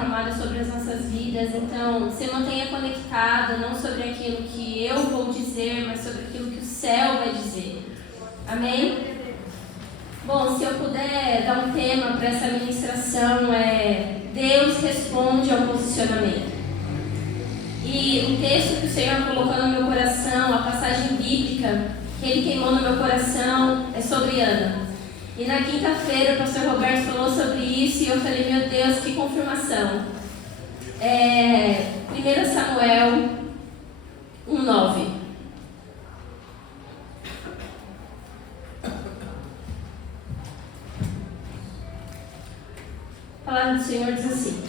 derramada sobre as nossas vidas. Então, se mantenha conectado, não sobre aquilo que eu vou dizer, mas sobre aquilo que o céu vai dizer. Amém? Bom, se eu puder dar um tema para essa ministração, Deus responde ao posicionamento. E o texto que o Senhor colocou no meu coração, a passagem bíblica que Ele queimou no meu coração, é sobre Ana. E na quinta-feira o pastor Roberto falou sobre isso e eu falei, meu Deus, que confirmação. 1 Samuel 1:9. A palavra do Senhor diz assim: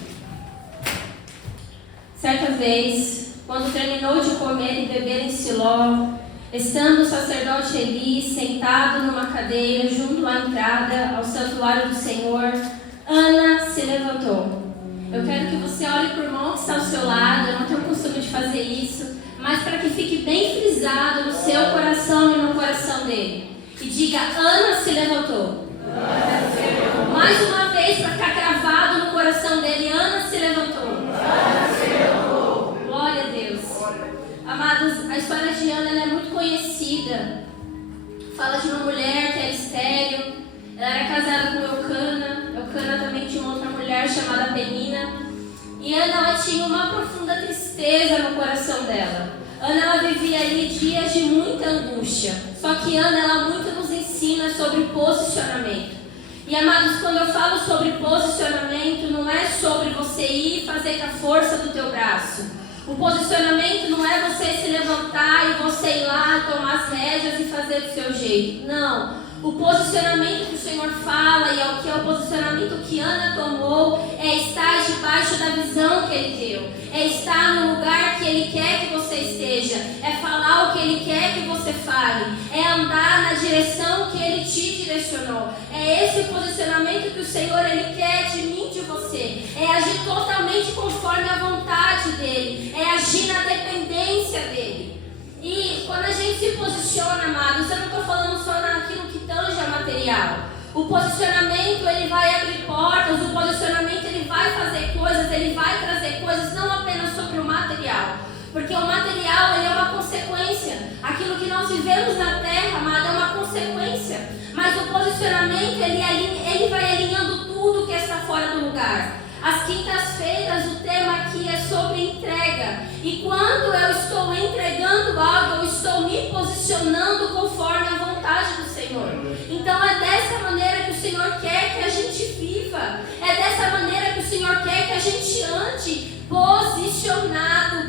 certa vez, quando terminou de comer e beber em Siló, estando o sacerdote Eli sentado numa cadeira junto à entrada ao santuário do Senhor, Ana se levantou. Eu quero que você olhe para o irmão que está ao seu lado, eu não tenho o costume de fazer isso, mas para que fique bem frisado no seu coração e no coração dele. E diga, Ana se levantou. Ana se levantou. Mais uma vez, para ficar gravado no coração dele, Ana se levantou. Ana se levantou. Glória a Deus. Amados, a história de Ana ela é muito conhecida. Fala de uma mulher que era estéril. Ela era casada com Eucana. Eucana também tinha uma outra mulher chamada Penina. E Ana ela tinha uma profunda tristeza no coração dela. Ana ela vivia ali dias de muita angústia. Só que Ana ela muito nos ensina sobre posicionamento. E amados, quando eu falo sobre posicionamento, não é sobre você ir fazer com a força do teu braço. O posicionamento não é você se levantar e você ir lá, tomar as rédeas e fazer do seu jeito. Não. O posicionamento que o Senhor fala e é o que é o posicionamento que Ana tomou é estar debaixo da visão que Ele deu. É estar no lugar que Ele quer que você esteja. É falar o que Ele quer que você fale. É andar na direção que Ele te direcionou. É esse o posicionamento que o Senhor Ele quer de mim, de você. É agir totalmente conforme a vontade dEle. É agir na dependência dEle. E quando a gente se posiciona, amados, eu não estou falando só naquilo que tange a material. O posicionamento, ele vai abrir portas, o posicionamento, ele vai fazer coisas, ele vai trazer coisas, não apenas sobre o material. Porque o material, ele é uma consequência. Aquilo que nós vivemos na terra, amado, é uma consequência. Mas o posicionamento, ele vai alinhando tudo que está fora do lugar. Às quintas-feiras o tema aqui é sobre entrega. E quando eu estou entregando algo, eu estou me posicionando conforme a vontade do Senhor. Então é dessa maneira que o Senhor quer que a gente viva. É dessa maneira que o Senhor quer que a gente ande posicionado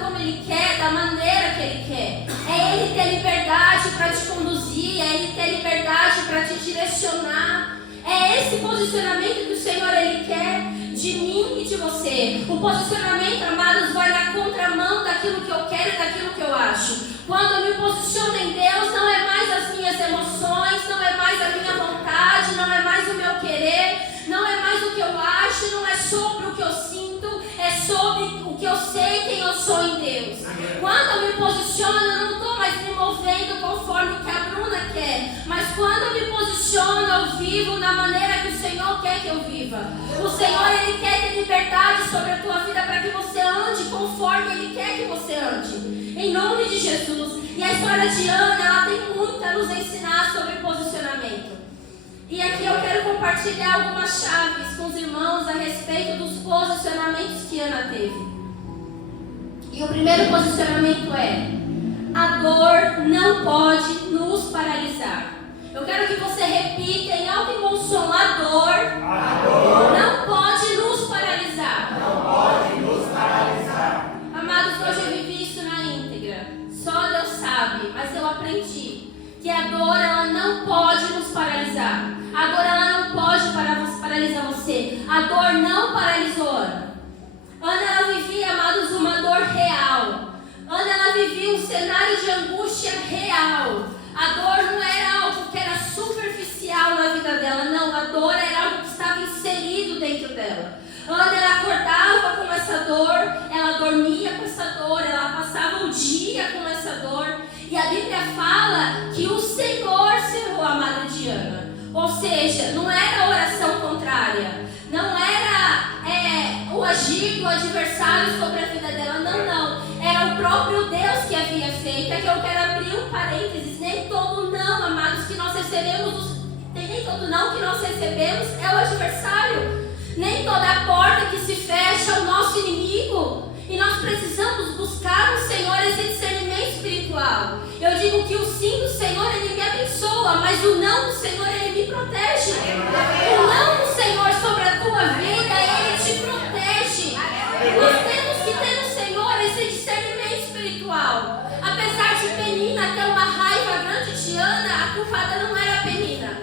como Ele quer, da maneira que Ele quer. É Ele ter liberdade para te conduzir, é Ele ter liberdade para te direcionar. É esse posicionamento que o Senhor Ele quer de mim e de você. O posicionamento, amados, vai na contramão daquilo que eu quero e daquilo que eu acho. Quando eu me posiciono em Deus, não é mais as minhas emoções, não é mais a minha vontade, não é mais o meu querer, não é mais o que eu acho, não é sobre o que eu sinto, é sobre o que eu sei quem eu sou em Deus. Quando eu me posiciono, eu não estou mais me movendo conforme o que a Bruna quer, mas quando eu me posiciono, eu vivo na maneira que o Senhor quer que eu viva. O Senhor, Ele quer ter liberdade sobre a tua vida para que você ande conforme Ele quer que você ande. Em nome de Jesus. E a história de Ana, ela tem muito a nos ensinar sobre posicionamento. E aqui eu quero compartilhar algumas chaves com os irmãos a respeito dos posicionamentos que Ana teve. E o primeiro posicionamento é: a dor não pode nos paralisar. Eu quero que você repita em alto e bom som: a dor não pode nos paralisar. Não pode nos paralisar. Amados, hoje eu vivi isso na íntegra. Só Deus sabe, mas eu aprendi que a dor ela não pode nos paralisar. A dor ela não pode paralisar você. A dor não paralisou Ana. Ana ela vivia, amados, uma dor real. Ana ela vivia um cenário de angústia real. A dor não era algo que era superficial na vida dela, não. A dor era algo que estava inserido dentro dela. Ana ela acordava com essa dor, ela dormia com essa dor, ela passava o dia com essa dor. E a Bíblia fala que o Senhor cerrou a amada de Ana. Ou seja, não era oração contrária, não era agir do adversário sobre a vida dela. Não. Era o próprio Deus que havia feito. É que eu quero abrir um parênteses. Nem todo não, amados, que nós recebemos, nem todo não que nós recebemos é o adversário. Nem toda porta que se fecha é o nosso inimigo. E nós precisamos buscar no Senhor esse discernimento espiritual. Eu digo que o sim do Senhor, Ele me abençoa, mas o não do Senhor, Ele me protege. O não do Senhor sobre a tua vida, Ele te protege. Nós temos que ter no Senhor esse discernimento espiritual. Apesar de Penina ter uma raiva grande de Ana, a culpada não era Penina.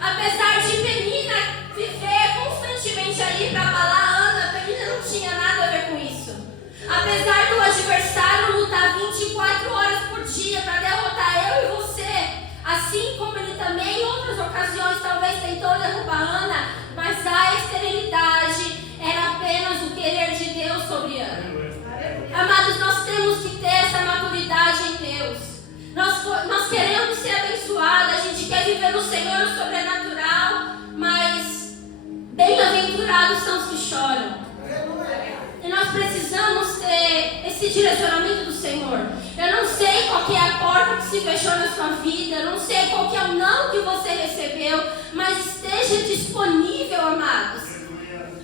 Apesar de Penina viver constantemente ali para abalar Ana, Penina não tinha nada a ver com isso. Apesar do adversário lutar 24 horas por dia para derrotar eu e você, assim como ele também em outras ocasiões talvez tentou derrubar Ana, mas a esterilidade era apenas o querer de Deus sobre Ana. Amados, nós temos que ter essa maturidade em Deus. Nós queremos ser abençoados, a gente quer viver no Senhor no sobrenatural, mas bem-aventurados são os que choram. E nós precisamos ter esse direcionamento do Senhor. Eu não sei qual que é a porta que se fechou na sua vida, eu não sei qual que é o não que você recebeu, mas esteja disponível, amados.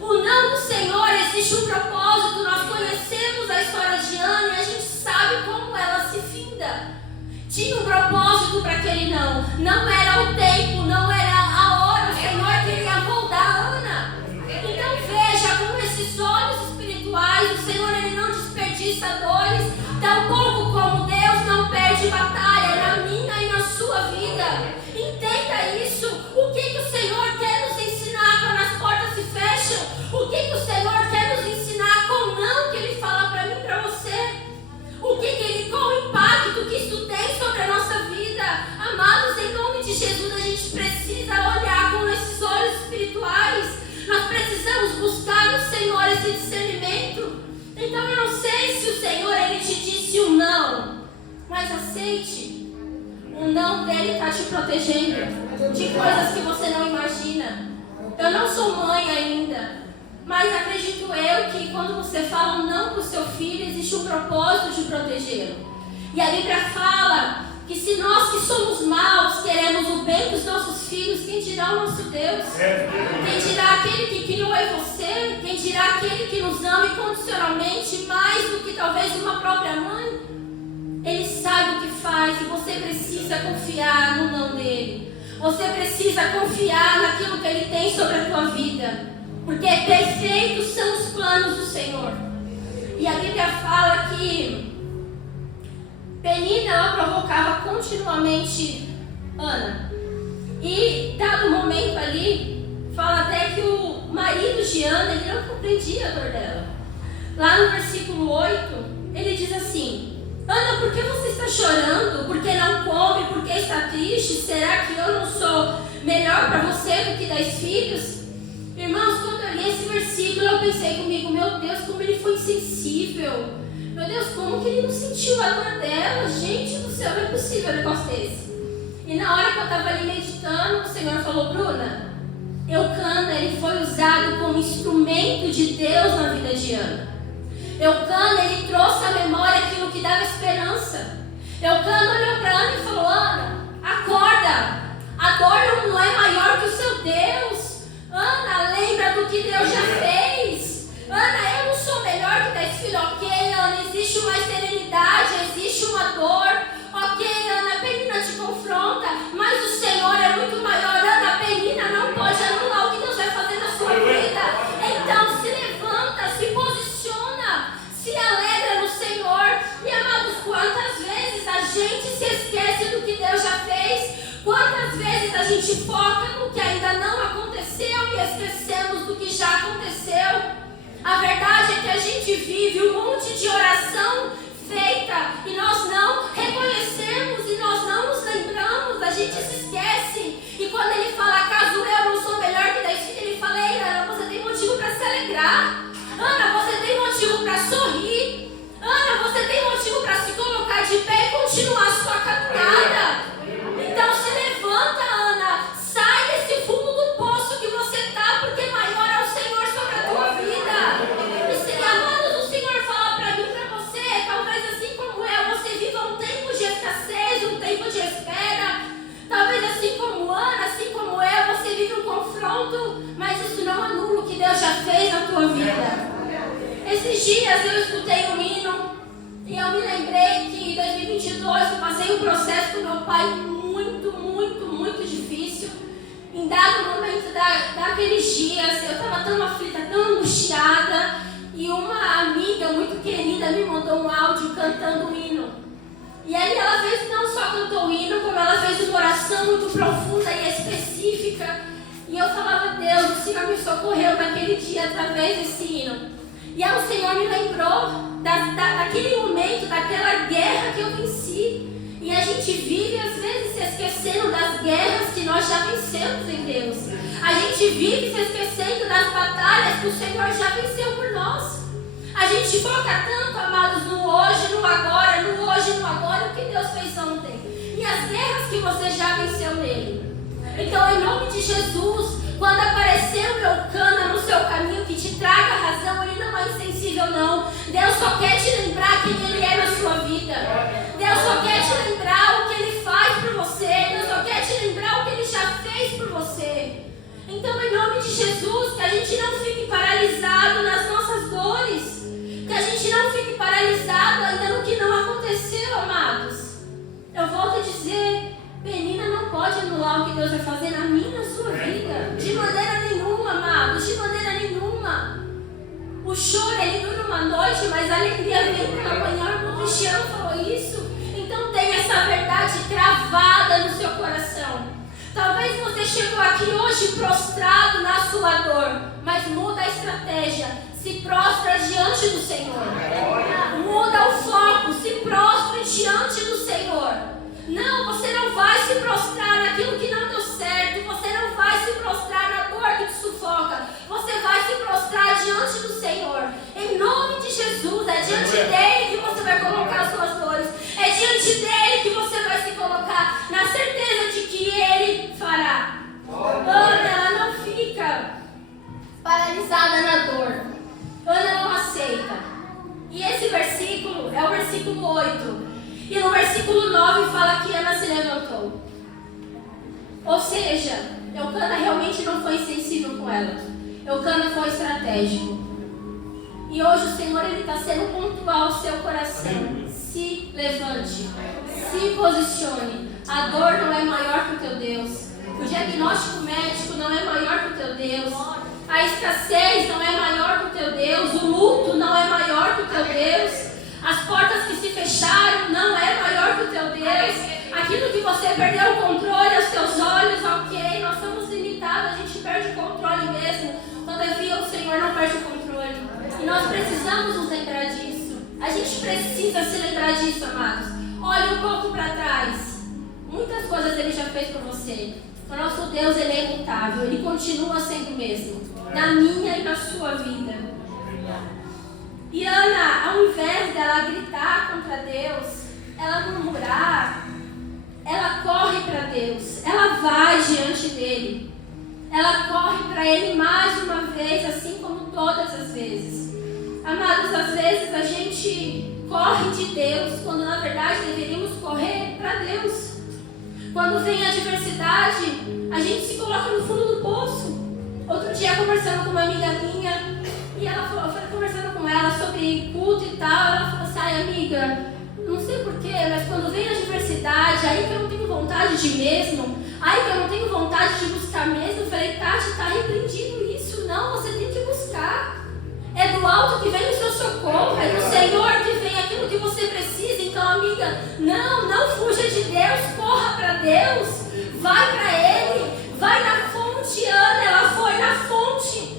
O não do Senhor, existe um propósito. Nós conhecemos a história de Ana e a gente sabe como ela se finda. Tinha um propósito para aquele não. Não era o tempo, não era a hora. O Senhor queria moldar Ana. Então veja como esses olhos espirituais, o Senhor, Ele não desperdiça dores, tampouco como Deus não perde batalha na minha e na sua vida. Entenda isso. O que o Senhor quer nos ensinar quando as portas se fecham? O que o Senhor quer nos ensinar com o não que Ele fala para mim e para você? Qual o impacto que isso tem sobre a nossa vida? Amados, em nome de Jesus, a gente precisa olhar com esses olhos espirituais. Nós precisamos buscar no Senhor esse discernimento. Então eu não sei se o Senhor, Ele te disse um não, mas aceite. O não dele está te protegendo de coisas que você não imagina. Eu não sou mãe ainda, mas acredito eu que quando você fala um não para o seu filho, existe um propósito de protegê-lo. E a Bíblia fala que se nós que somos maus queremos o bem dos nossos filhos, quem dirá o nosso Deus? Quem dirá aquele que criou é você? Quem dirá aquele que nos ama incondicionalmente, mais do que talvez uma própria mãe? Ele sabe o que faz e você precisa confiar no não dele. Você precisa confiar naquilo que ele tem sobre a tua vida. Porque perfeitos são os planos do Senhor. E a Bíblia fala que Penina, ela provocava continuamente Ana. E dado momento ali, fala até que o marido de Ana, ele não compreendia a dor dela. Lá no versículo 8, ele diz assim: Ana, por que você está chorando? Por que não come? Por que está triste? Será que eu não sou melhor para você do que 10 filhos? Irmãos, quando eu li esse versículo, eu pensei comigo: meu Deus, como ele foi insensível. Meu Deus, como que ele não sentiu a dor dela? Gente do céu, não é possível um negócio desse. E na hora que eu estava ali meditando, o Senhor falou: Bruna, Eucana, ele foi usado como instrumento de Deus na vida de Ana. Eucana, ele trouxe à memória aquilo que dava esperança. Eucana olhou para Ana e falou: Ana, acorda, a dor não é maior que o seu Deus. Ana, lembra do que Deus já fez. Ana, eu não sou melhor que 10 filhos. Ok, Ana, existe uma esterilidade, existe uma dor. Ok, Ana, a Penina te confronta, mas o Senhor é muito maior. Ana, a Penina não pode anular o que Deus vai fazer na sua vida. Então se levanta, se posiciona, se alegra no Senhor. E amados, quantas vezes a gente se esquece do que Deus já fez? Quantas vezes a gente foca no que ainda não aconteceu e esquecemos do que já aconteceu? A verdade é que a gente vive um monte de oração feita e nós não reconhecemos e nós não nos lembramos, a gente se esquece. E quando ele fala: caso eu não sou melhor que 10 filhos, ele fala: ei, Ana, você tem motivo para se alegrar. Ana, você tem motivo para sorrir. Ana, você tem motivo para se colocar de pé e continuar a sua caminhada. Então se levanta, Ana, sai desse fundo do poço que você está, porque maior é o Senhor sobre a tua vida. E Deus já fez na tua vida. Esses dias eu escutei um hino e eu me lembrei que em 2022 eu passei um processo com meu pai muito difícil. Em dado momento daqueles dias, eu estava tão aflita, tão angustiada, e uma amiga muito querida me mandou um áudio cantando um hino. E aí ela fez, não só cantou o hino, como ela fez uma oração muito profunda e específica. E eu falava, Deus, o Senhor me socorreu naquele dia através desse hino. E aí o Senhor me lembrou daquele momento, daquela guerra que eu venci. E a gente vive, às vezes, se esquecendo das guerras que nós já vencemos em Deus. A gente vive se esquecendo das batalhas que o Senhor já venceu por nós. A gente foca tanto, amados, no hoje, no agora, no hoje, no agora, o que Deus fez ontem. E as guerras que você já venceu nele. Então, em nome de Jesus, quando aparecer o Eucana no seu caminho que te traga razão, ele não é insensível, não. Deus só quer te lembrar quem ele é na sua vida. Deus só quer te lembrar o que ele faz por você. Deus só quer te lembrar o que ele já fez por você. Então, em nome de Jesus, que a gente não fique paralisado nas nossas dores. Que a gente não fique paralisado ainda no que não aconteceu, amados. Eu volto a dizer, Penina não pode anular o que Deus vai fazer na minha e na sua vida. De maneira nenhuma, amados, de maneira nenhuma. O choro, ele dura uma noite, mas a alegria vem pela manhã. O Cristiano falou isso. Então tenha essa verdade cravada no seu coração. Talvez você chegou aqui hoje prostrado na sua dor, mas muda a estratégia. Se prostra diante do Senhor. Muda o foco, se prostra diante do Senhor. Não, você não vai se prostrar naquilo que não deu certo. Você não vai se prostrar na dor que te sufoca. Você vai se prostrar diante do Senhor. Em nome de Jesus, é diante dele que você vai colocar as suas dores. É diante dele que você vai se colocar na certeza de que ele fará. Ana, ela não fica paralisada na dor. Ana não aceita. E esse versículo é o versículo 8. E no versículo 9 fala que Ana se levantou. Ou seja, Eucana realmente não foi insensível com ela. Eucana foi estratégico. E hoje o Senhor está sendo pontual ao seu coração. Se levante. Se posicione. A dor não é maior que o teu Deus. O diagnóstico médico não é maior que o teu Deus. A escassez não é maior que o teu Deus. O luto não é maior que o teu Deus. As portas que se fecharam não é maior que o teu Deus. Aquilo que você perdeu o controle aos teus olhos, ok, nós somos limitados, a gente perde o controle mesmo. Todavia o Senhor não perde o controle. E nós precisamos nos lembrar disso. A gente precisa se lembrar disso, amados. Olhe um pouco para trás. Muitas coisas Ele já fez por você. O nosso Deus, Ele é imutável. Ele continua sendo o mesmo. Na minha e na sua vida. E Ana, ao invés dela gritar contra Deus, ela murmurar, ela corre para Deus, ela vai diante dele, ela corre para ele mais uma vez, assim como todas as vezes. Amados, às vezes a gente corre de Deus, quando na verdade deveríamos correr para Deus. Quando vem a adversidade, a gente se coloca no fundo do poço. Outro dia, conversando com uma amiga minha, e ela falou, eu falei conversando com ela sobre culto e tal, ela falou assim, ai amiga, não sei porquê, mas quando vem a adversidade, aí que eu não tenho vontade de ir mesmo, aí que eu não tenho vontade de buscar mesmo. Eu falei, Tati, está repreendido isso, não, você tem que buscar. É do alto que vem o seu socorro, é do Senhor que vem aquilo que você precisa. Então, amiga, não fuja de Deus, corra para Deus, vai para Ele, vai na fonte. Ana, ela foi na fonte.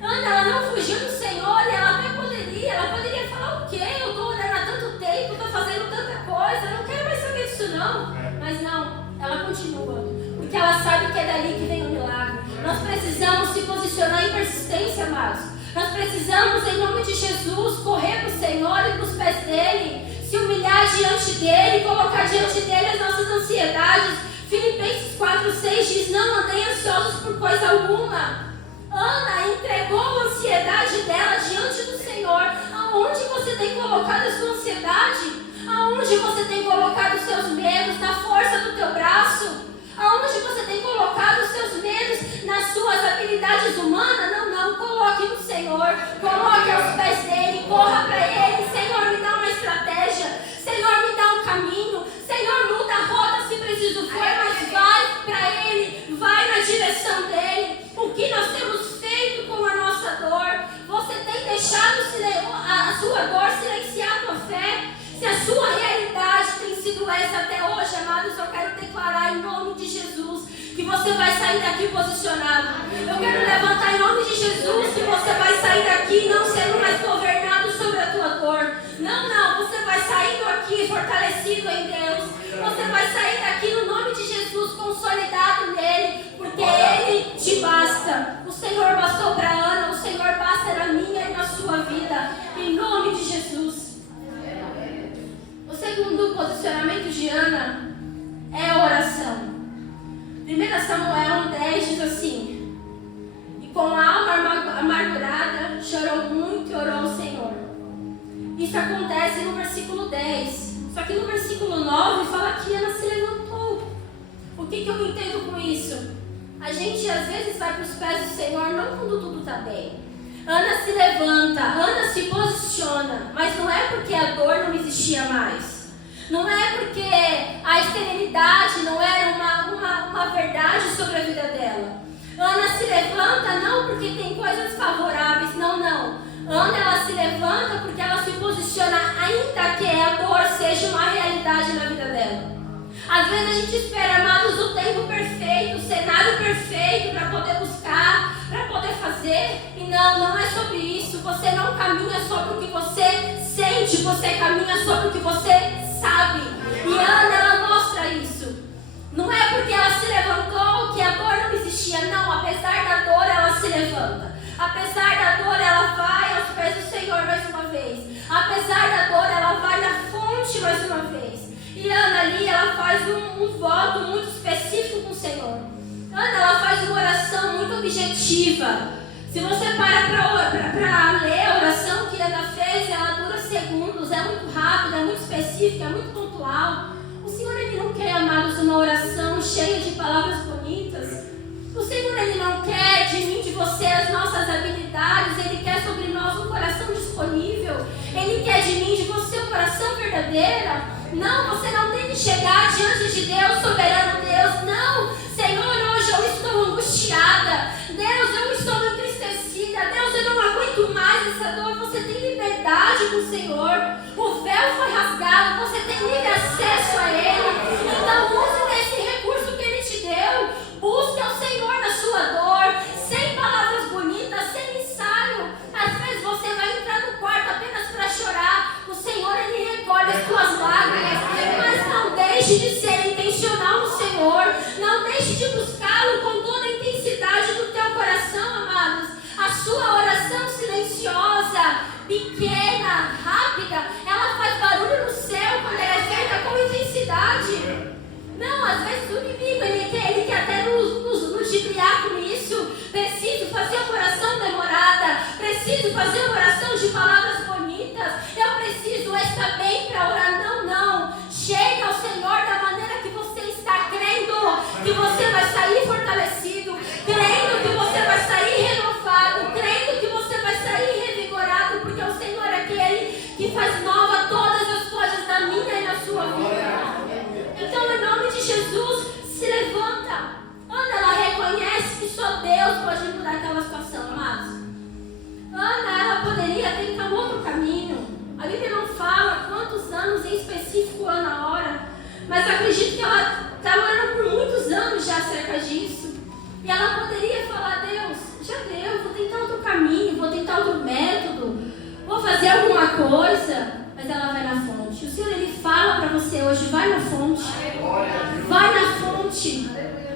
Ana, ela não fugiu do Senhor, e ela até poderia falar o quê? Eu estou orando há tanto tempo, estou fazendo tanta coisa, eu não quero mais saber disso não. Mas não, ela continua, porque ela sabe que é dali que vem o milagre. Nós precisamos se posicionar em persistência, amados. Nós precisamos, em nome de Jesus, correr para o Senhor e para os pés dEle, se humilhar diante dEle, colocar diante dEle as nossas ansiedades. Filipenses 4:6 diz, não andem ansiosos por coisa alguma. Ana entregou a ansiedade dela diante do Senhor. Aonde você tem colocado a sua ansiedade? Aonde você tem colocado os seus medos? Na força do teu braço? Aonde você tem colocado os seus medos? Nas suas habilidades humanas? Não. sair daqui posicionado. Eu quero levantar em nome de Jesus que você vai sair daqui não sendo mais governado sobre a tua dor. Não, você vai saindo aqui fortalecido em Deus. Você vai sair daqui no nome de Jesus, consolidado nele, porque ele te basta. O Senhor bastou para Ana, o Senhor basta na minha e na sua vida, em nome de Jesus. O segundo posicionamento de Ana é a oração. 1 Samuel 1,10 diz assim: e com a alma amargurada chorou muito e orou ao Senhor. Isso acontece no versículo 10. Só que no versículo 9 fala que Ana se levantou. O que eu entendo com isso? A gente às vezes vai para os pés do Senhor não quando tudo está bem. Ana se levanta, Ana se posiciona, mas não é porque a dor não existia mais. Não é porque a esterilidade não era uma verdade sobre a vida dela. Ana se levanta não porque tem coisas favoráveis, não. Ana, ela se levanta porque ela se posiciona, ainda que a dor seja uma realidade na vida dela. Às vezes a gente espera, amados, o tempo perfeito, o cenário perfeito para poder buscar, para poder fazer. E não é sobre isso. Você não caminha sobre o que você sente, você caminha sobre o que você sabe. E Ana, ela mostra isso. Não é porque ela se levantou que a dor não existia, não. Apesar da dor, ela se levanta. Apesar da dor, ela vai aos pés do Senhor mais uma vez. Apesar da dor, ela vai na fonte mais uma vez. E Ana ali, ela faz um voto muito específico com o Senhor. Ana, ela faz uma oração muito objetiva. Se você para ler a oração que Ana fez, ela dura segundos, é muito rápida, é muito específica, é muito pontual. O Senhor, ele não quer, amados, uma oração cheia de palavras bonitas. O Senhor, ele não quer de mim, de você, as nossas habilidades. Ele quer sobre nós um coração disponível. Ele quer de mim, de você, um coração verdadeiro. Não, você não tem que chegar diante de Deus, soberano Deus. Não, Senhor, hoje eu estou angustiada. Deus, eu estou entristecida. Deus, eu não aguento mais essa dor. Você tem liberdade com o Senhor. O véu foi rasgado, você tem livre acesso a Ele. Então use desse recurso que Ele te deu. Busque ao Senhor na sua dor, sem palavras bonitas, sem ensaio. Às vezes você vai entrar no quarto apenas para chorar. O Senhor, Ele recolhe as tuas lágrimas. Mas não deixe de ser intencional no Senhor. Não deixe de buscá-lo com toda a intensidade do teu coração, amados. A sua oração silenciosa, pequena, rápida, ela faz barulho no céu quando ela é feita com intensidade. Não, às vezes o inimigo, ele quer até nos ludibriar com isso. Preciso fazer uma oração demorada. Preciso fazer uma oração de palavras bonitas. Eu preciso estar bem para orar. Não. Chega ao Senhor da maneira que você está, crendo que você vai sair fortalecido, crendo que você vai sair renovado, crendo que você vai sair revigorado, porque o Senhor é aquele que faz nova todas as coisas na minha e na sua vida. Então, em nome de Jesus, se levanta. Ana, ela reconhece que só Deus pode mudar aquela situação, amados. Ana, ela poderia tentar um outro caminho. A Bíblia não fala quantos anos em específico Ana ora, mas acredito que ela está orando por muitos anos já acerca disso. E ela poderia falar: Deus, já deu, vou tentar outro caminho, vou tentar outro método, vou fazer alguma coisa. Mas ela vai na fonte. O Senhor, Ele fala para você hoje: vai na fonte. Vai na fonte.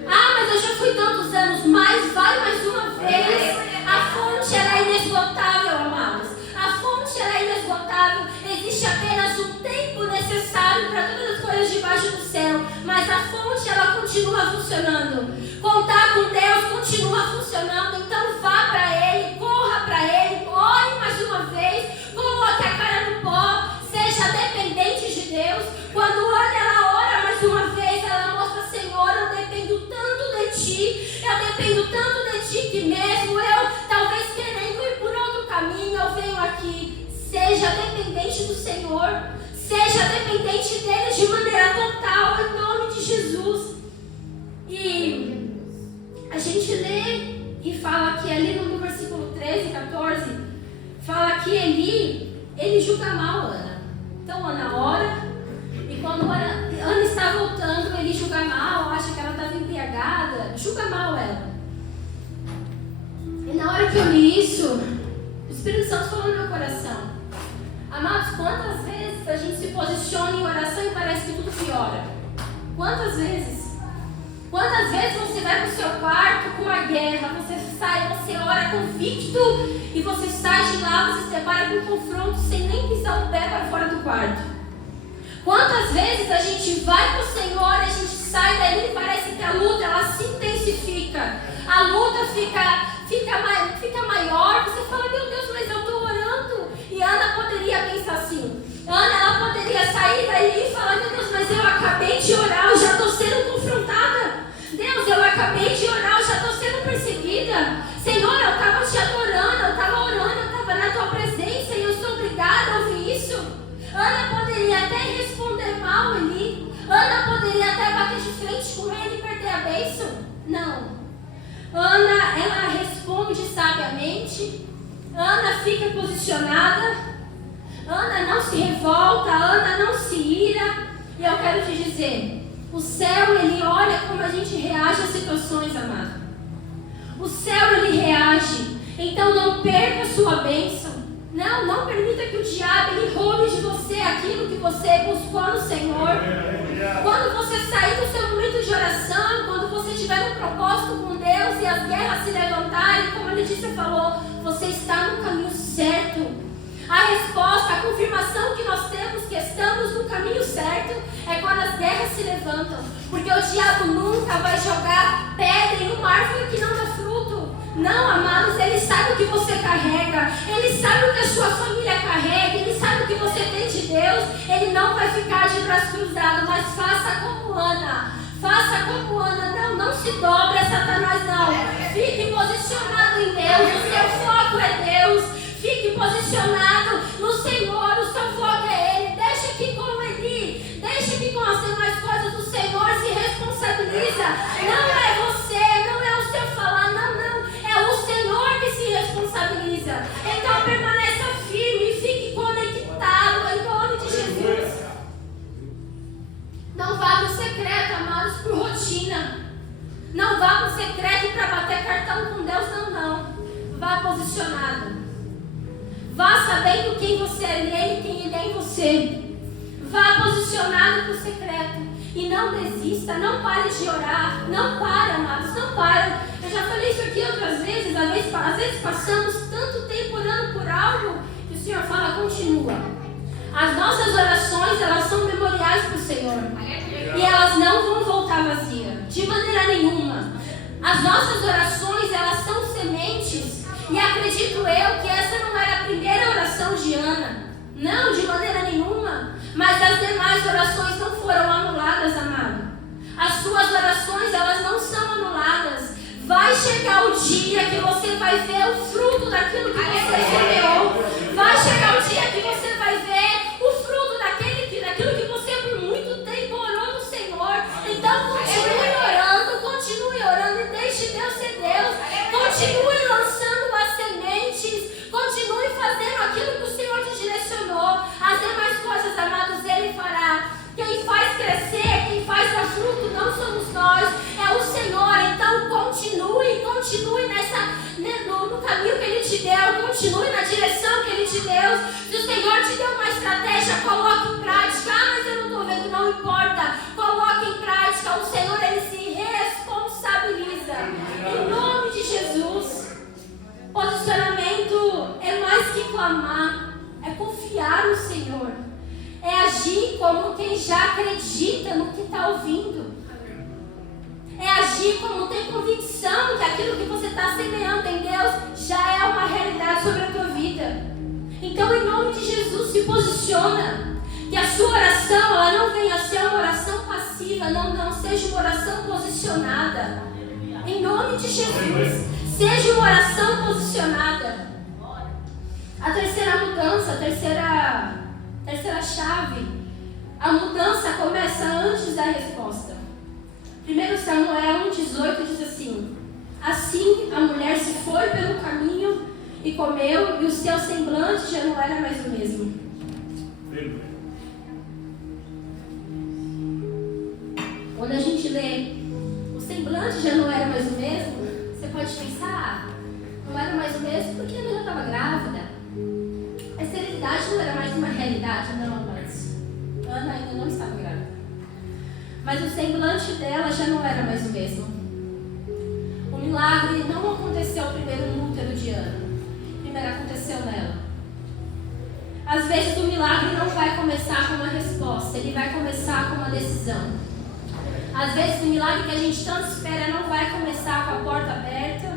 Ah, mas eu já fui tantos anos. Mas vai mais uma vez. A fonte, ela é inesgotável, amados. A fonte, ela é inesgotável. Existe apenas um tempo necessário para todas as coisas debaixo do céu. Mas a fonte, ela continua funcionando. Contar com Deus continua funcionando. Então vá para Ele, corra para Ele, ore mais uma vez, coloque a cara no pó, seja dependente de Deus. Quando ela ora mais uma vez, ela mostra: Senhor, eu dependo tanto de Ti, eu dependo tanto de Ti que mesmo eu, talvez querendo ir por outro caminho, eu venho aqui. Seja dependente do Senhor, seja dependente dEle de maneira total, em nome de Jesus. E a gente lê e fala que ali no versículo 13 e 14, fala que ele julga mal Ana. Então Ana ora, e quando Ana está voltando, ele julga mal, acha que ela estava embriagada, julga mal ela. que eu li isso, o Espírito Santo falou no meu coração. Amados, quantas vezes a gente se posiciona em oração e parece que tudo piora? Quantas vezes? Quantas vezes você vai para o seu quarto com uma guerra, você sai, você ora convicto e você sai de lá, você se depara com um confronto sem nem pisar o pé para fora do quarto? Quantas vezes a gente vai para o Senhor, a gente sai dali e parece que a luta ela se intensifica, a luta fica maior, você fala, meu Deus, mas eu estou orando. E Ana poderia pensar assim, Ana ela poderia sair dali e falar, meu Deus, mas eu acabei de orar, eu já estou sendo confrontada. Deus, eu acabei de orar, eu já estou sendo perseguida. Senhor, eu estava te adorando, eu estava orando, eu estava na tua presença e eu sou obrigada a ouvir isso. Ana poderia até responder mal ali. Ana poderia até bater de frente com ele e perder a bênção. Não. Ana, ela responde sabiamente. Ana fica posicionada. Ana não se revolta. Ana não se ira. E eu quero te dizer, o céu, ele olha como a gente reage às situações, amado. O céu, ele reage. Então não perca a sua bênção. Não permita que o diabo ele roube de você aquilo que você buscou no Senhor. Quando você sair do seu momento de oração, quando você tiver um propósito com Deus e as guerras se levantarem, como a Letícia falou, você está no caminho certo. A resposta, a confirmação que nós temos que estamos no caminho certo é quando as guerras se levantam. Porque o diabo nunca vai jogar pedra em uma árvore que não dá fruto. Não, amados, ele sabe o que você carrega. Ele sabe o que a sua família carrega. Ele sabe o que você tem de Deus. Ele não vai ficar de braço cruzado. Mas faça como Ana. Faça como Ana. Não se dobre a Satanás, não. Fique posicionado em Deus. O seu foco é Deus. Fique posicionado no Senhor, o seu foco é Ele. Deixa que com Ele, deixa que com as demais coisas do Senhor se responsabiliza. Não é você, não é o seu falar, não. É o Senhor que se responsabiliza. Então permaneça firme e fique conectado em nome de Jesus. Não vá no secreto, amados, por rotina. Não vá no secreto para bater cartão com Deus, não. Vá posicionado. Vá sabendo quem você é nele e quem ele é em você. Vá posicionado para o secreto. E não desista, não pare de orar. Não para, amados, não para. Eu já falei isso aqui outras vezes. Às vezes passamos tanto tempo orando por algo que o Senhor fala, continua. As nossas orações, elas são memoriais para o Senhor. E elas não vão voltar vazias, de maneira nenhuma. As nossas orações, elas são sementes. E acredito eu que essa não era a primeira oração de Ana. Não, de maneira nenhuma. Mas as demais orações não foram anuladas, amado. As suas orações, elas não são anuladas. Vai chegar o dia que você vai ver o fruto daquilo que você semeou. Vai chegar o dia que você vai ver o fruto daquilo que você por muito tempo orou no Senhor. Então continue orando e deixe Deus ser Deus. Continue lançando as sementes. Continue fazendo aquilo que o Senhor te direcionou. As demais coisas, amados, Ele fará. Quem faz crescer, quem faz dar fruto não somos nós, é o Senhor. Então continue no caminho que Ele te deu. Continue na direção que Ele te deu. Se o Senhor te deu uma estratégia, coloque em prática. Mas eu não estou vendo, não importa. Coloque em prática. O Senhor, Ele se responsabiliza. Em nome de Jesus. Posicionamento é mais que clamar, é confiar no Senhor, é agir como quem já acredita no que está ouvindo, é agir como tem convicção que aquilo que você está semeando em Deus já é uma realidade sobre a tua vida. Então, em nome de Jesus, se posiciona, que a sua oração ela não venha a ser uma oração passiva, não seja uma oração posicionada. Em nome de Jesus. Seja uma oração posicionada. A terceira mudança, a terceira chave, a mudança começa antes da resposta. 1 Samuel 1,18 diz assim: assim a mulher se foi pelo caminho e comeu, e o seu semblante já não era mais o mesmo. Quando a gente lê, o semblante já não era mais o mesmo, você pode pensar, Não era mais o mesmo porque ela já estava grávida. A esterilidade não era mais uma realidade, não, mas Ana ainda não estava grávida. Mas o semblante dela já não era mais o mesmo. O milagre não aconteceu primeiro no útero de Ana. Primeiro aconteceu nela. Às vezes o milagre não vai começar com uma resposta, ele vai começar com uma decisão. Às vezes o milagre que a gente tanto espera não vai começar com a porta aberta.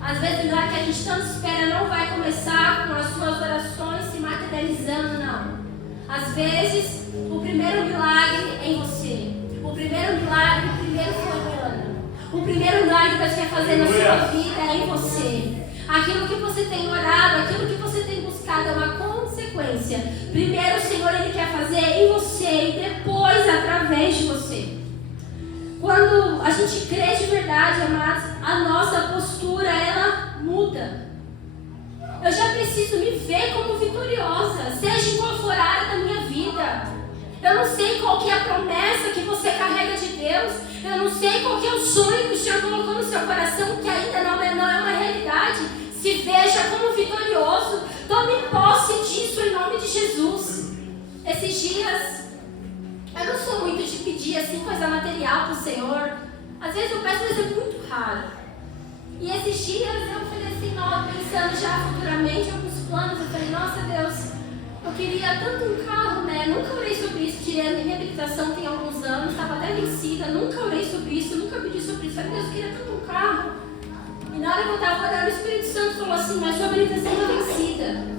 Às vezes o milagre que a gente tanto espera não vai começar com as suas orações se materializando, não. Às vezes o primeiro milagre é em você. O primeiro milagre, primeiro foi em Ana. O primeiro milagre que Deus quer fazer na sua vida é em você. Aquilo que você tem orado, aquilo que você tem buscado é uma consequência. Primeiro o Senhor Ele quer fazer em você e depois através de você. Quando a gente crê de verdade, amados, a nossa postura, ela muda. Eu já preciso me ver como vitoriosa, seja em qual for a área da minha vida. Eu não sei qual que é a promessa que você carrega de Deus. Eu não sei qual que é o sonho que o Senhor colocou no seu coração, que ainda não é uma realidade. Se veja como vitorioso. Tome posse disso em nome de Jesus. Esses dias, eu não sou muito de pedir assim coisa material para o Senhor. Às vezes eu peço, mas é muito raro. E esses dias eu falei assim, pensando já futuramente em alguns planos, eu falei, nossa Deus, eu queria tanto um carro, né? Nunca orei sobre isso, tirei a minha habilitação tem alguns anos, estava até vencida, nunca orei sobre isso, nunca pedi sobre isso. Falei, Deus, eu queria tanto um carro. E na hora que eu estava orando, o Espírito Santo falou assim, mas sua habilitação está vencida.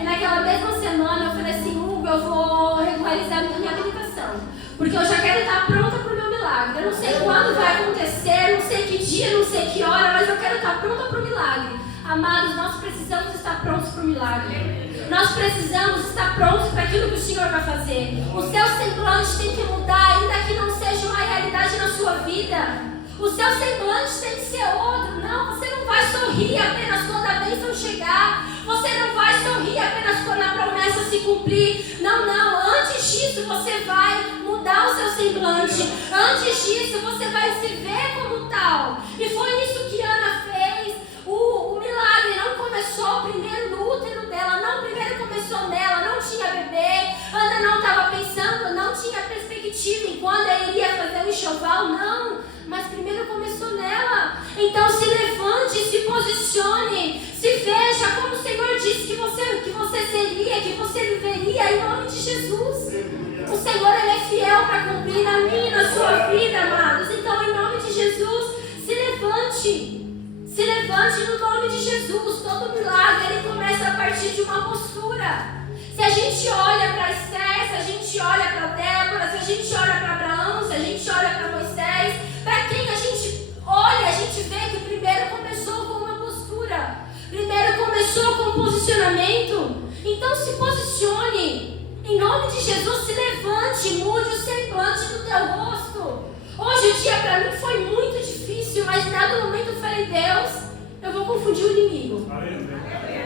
E naquela mesma semana eu falei assim, Hugo, eu vou regularizar a minha habilitação. Porque eu já quero estar pronta para o meu milagre. Eu não sei quando vai acontecer, não sei que dia, não sei que hora, mas eu quero estar pronta para o milagre. Amados, nós precisamos estar prontos para o milagre. Nós precisamos estar prontos para aquilo que o Senhor vai fazer. O seu semblante tem que mudar, ainda que não seja uma realidade na sua vida. O seu semblante tem que ser outro. Não, você não vai sorrir apenas quando a bênção chegar. Você não vai sorrir apenas quando a promessa se cumprir. Não, não. Antes disso, você vai mudar o seu semblante. Antes disso, você vai se ver como tal. E foi isso que Ana fez. O milagre não começou primeiro no útero dela. Não, primeiro começou nela. Não tinha bebê. Ana não estava pensando, não tinha perspectiva em quando ela iria fazer o enxoval. Não. Mas primeiro começou nela. Então se levante, se posicione, se veja como o Senhor disse que você seria, que você viveria em nome de Jesus. O Senhor Ele é fiel para cumprir na minha e na sua vida, amados. Então em nome de Jesus, se levante. Se levante no nome de Jesus. Todo milagre ele começa a partir de uma postura. Se a gente olha para Esther, se a gente olha para Débora, se a gente olha para Abraão, se a gente olha para Moisés, para quem a gente olha, a gente vê que primeiro começou com uma postura, primeiro começou com um posicionamento. Então se posicione, em nome de Jesus, se levante, mude o semblante do teu rosto. Hoje o dia para mim foi muito difícil, mas em dado momento eu falei, Deus, eu vou confundir o inimigo.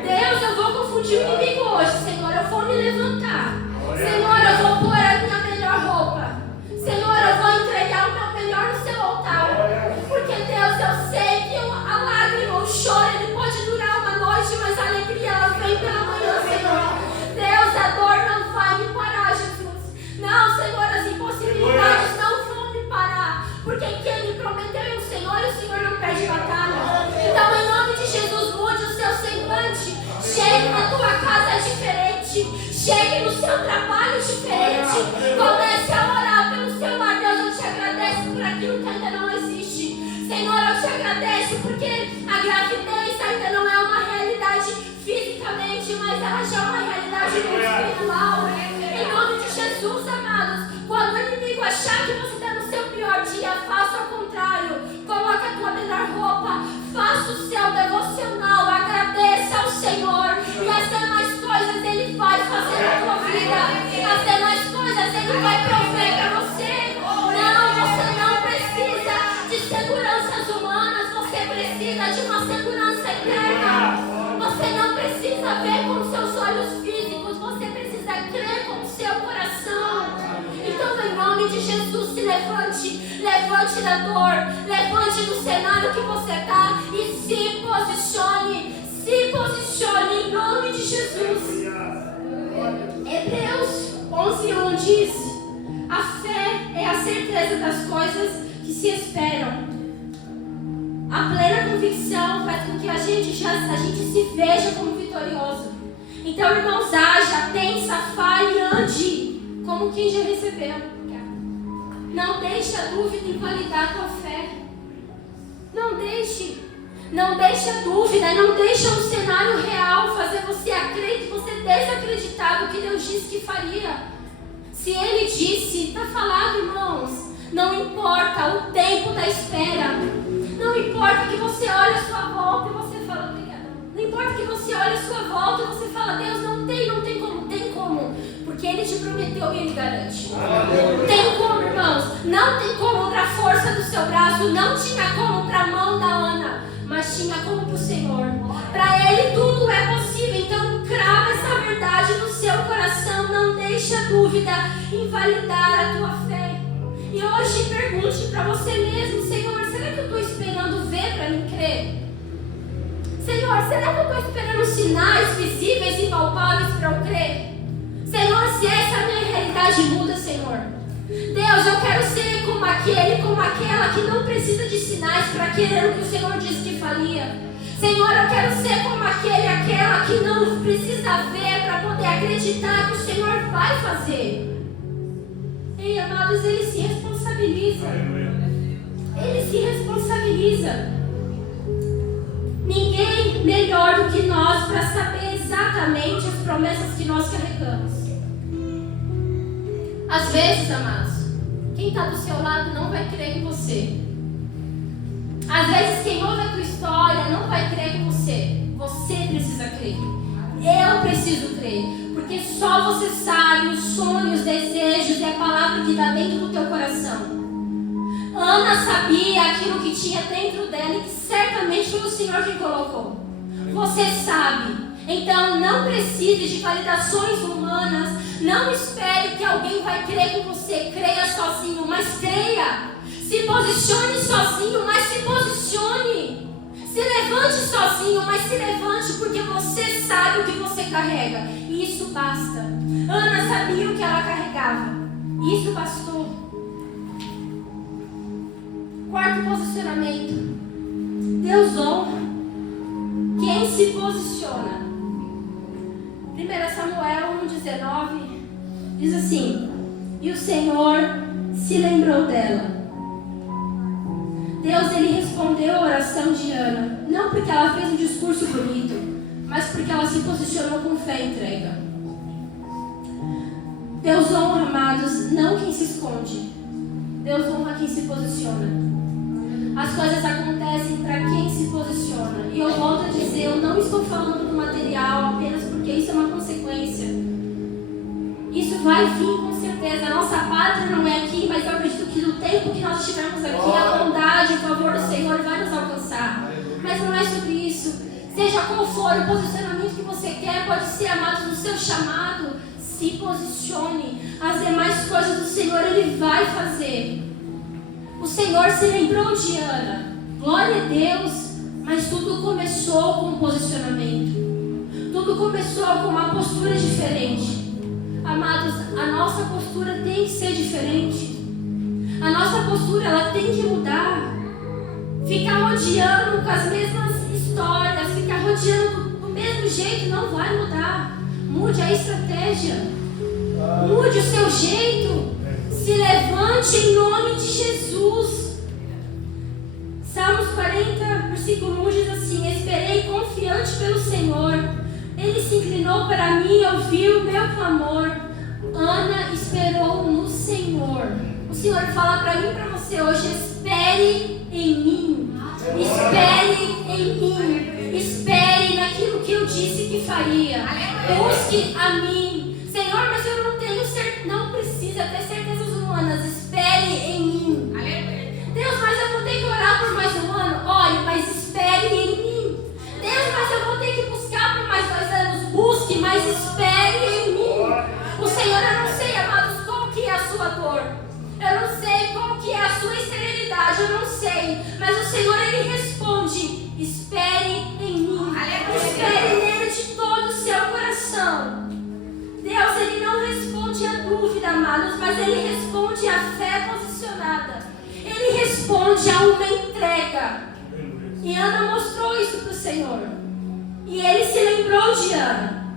Deus, eu vou confundir o inimigo hoje, Senhor, eu vou me levantar. Senhor, eu vou pôr a minha melhor roupa. Senhor, eu vou entregar o meu melhor no seu altar. Porque, Deus, eu sei que a lágrima, o choro, ele pode durar uma noite, mas a alegria, ela vem pela manhã, Senhor. Deus, a dor não vai me parar, Jesus. Não, Senhor, as impossibilidades não vão me parar. Porque quem me prometeu é o Senhor e o Senhor não perde batalha. Então, em nome de Jesus, mude o seu semblante. Chegue na tua casa diferente. Chegue no seu trabalho diferente. Comece a orar pelo seu lar. Deus, eu te agradeço por aquilo que ainda não existe. Senhor, eu te agradeço porque a gravidez ainda não é uma realidade fisicamente, mas ela já é uma realidade espiritual. Em nome de Jesus, amados, quando o inimigo achar que você está no seu pior dia, faça ao contrário. Coloque a tua melhor roupa. Faça o seu devocional. Agradeça ao Senhor. E as demais coisas Ele vai fazer na tua vida. As demais coisas Ele vai prover para você. Não, você não precisa de seguranças humanas. Você precisa de uma segurança eterna. Você não precisa ver com seus olhos físicos. Você precisa crer com o seu coração. Então, em nome de Jesus, se levante. levante da dor, levante do cenário que você está e se posicione em nome de Jesus. Hebreus 11:1 diz: a fé é a certeza das coisas que se esperam. A plena convicção faz com que a gente se veja como vitorioso. Então, irmãos, haja, pensa, fale, ande como quem já recebeu. Não deixe a dúvida invalidar a tua fé. Não deixe a dúvida, não deixe o cenário real fazer você desacreditar do que Deus disse que faria. Se Ele disse, está falado, irmãos. Não importa o tempo da espera. Não importa que você olhe a sua volta e você fala, obrigada. Não importa que você olhe a sua volta e você fala, Deus, não tem como. Tem como. Porque Ele te prometeu e Ele garante. Tem como, irmãos. Não tem como para a força do seu braço. Não tinha como para a mão da Ana. Mas tinha como para o Senhor. Para Ele tudo é possível. Então crava essa verdade no seu coração. Não deixe a dúvida invalidar a tua fé. E hoje pergunte para você mesmo, Senhor, será que eu estou esperando ver para mim crer? Senhor, será que eu estou esperando sinais visíveis e palpáveis para eu crer? Senhor, se essa é a minha realidade, muda, Senhor. Deus, eu quero ser como aquele, como aquela que não precisa de sinais para querer o que o Senhor disse que faria. Senhor, eu quero ser como aquele, aquela que não precisa ver para poder acreditar que o Senhor vai fazer. Ei, amados, Ele se responsabiliza. Ele se responsabiliza. Ninguém melhor do que nós para saber exatamente as promessas que nós carregamos. Às vezes, amados, quem está do seu lado não vai crer em você. Às vezes, quem ouve a tua história não vai crer em você. Você precisa crer. Eu preciso crer. Porque só você sabe os sonhos, os desejos e a palavra que está dentro do teu coração. Ana sabia aquilo que tinha dentro dela e que certamente foi o Senhor que colocou. Você sabe. Então não precise de validações humanas. Não espere que alguém vai crer com você. Creia sozinho, mas creia. Se posicione sozinho, mas se posicione. Se levante sozinho, mas se levante porque você sabe o que você carrega. E isso basta. Ana sabia o que ela carregava. Isso bastou. Quarto posicionamento. Deus honra quem se posiciona. 1 Samuel 1,19 diz assim: e o Senhor se lembrou dela. Deus, Ele respondeu a oração de Ana, não porque ela fez um discurso bonito, mas porque ela se posicionou com fé e entrega. Deus honra, amados, não quem se esconde. Deus honra quem se posiciona. As coisas acontecem para quem se posiciona. E eu volto a dizer, eu não estou falando do material apenas porque isso é uma consequência. Isso vai vir com certeza. A nossa pátria não é aqui, mas eu acredito que no tempo que nós estivermos aqui, a bondade e o favor do Senhor vai nos alcançar. Mas não é sobre isso. Seja qual for o posicionamento que você quer, pode ser, amado, no seu chamado. Se posicione. As demais coisas do Senhor Ele vai fazer. O Senhor se lembrou de Ana. Glória a Deus. Mas tudo começou com um posicionamento. Tudo começou com uma postura diferente. Amados, a nossa postura tem que ser diferente. A nossa postura, ela tem que mudar. Ficar rodeando com as mesmas histórias, ficar rodeando do mesmo jeito não vai mudar. Mude a estratégia. Mude o seu jeito. Se levante em nome de Jesus. Salmos 40, versículo 1 diz assim: esperei confiante pelo Senhor. Ele se inclinou para mim e ouviu o meu clamor. Ana esperou no Senhor. O Senhor fala para mim e para você hoje: espere em mim. Espere em mim. Espere naquilo que eu disse que faria. Busque a mim. Senhor, mas eu não tenho certeza. Não precisa ter certezas humanas. Espere em mim. Deus, mas eu vou ter que orar por mais um ano. Olhe, mas espere em mim. Deus, mas eu vou ter que buscar por mais 2 anos. Busque, mas espere em mim. O Senhor, eu não sei, amados, qual que é a sua dor. Eu não sei qual que é a sua estratégia. onde há uma entrega. E Ana mostrou isso para o Senhor. E Ele se lembrou de Ana.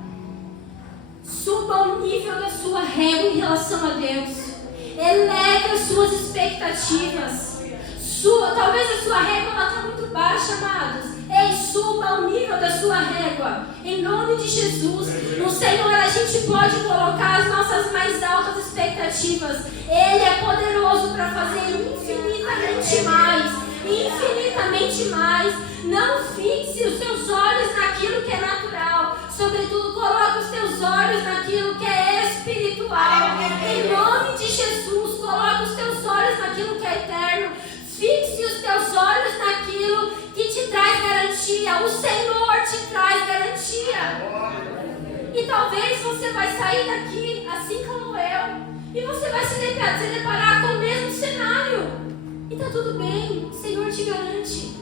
Suba ao nível da sua régua em relação a Deus. Eleve as suas expectativas. Talvez a sua régua está muito baixa, amados. Ei, suba ao nível da sua régua. Em nome de Jesus. No Senhor a gente pode colocar as nossas mais altas expectativas. Ele é poderoso para fazer infinitamente mais. Infinitamente mais. Não fixe os seus olhos naquilo que é natural. Sobretudo, coloque os teus olhos naquilo que é espiritual. Em nome de Jesus, coloque os teus olhos naquilo que é eterno. Fixe os teus olhos naquilo que te traz garantia. O Senhor te traz garantia. E talvez você vai sair daqui, assim como eu, e você vai se deparar com o mesmo cenário. E está tudo bem, o Senhor te garante.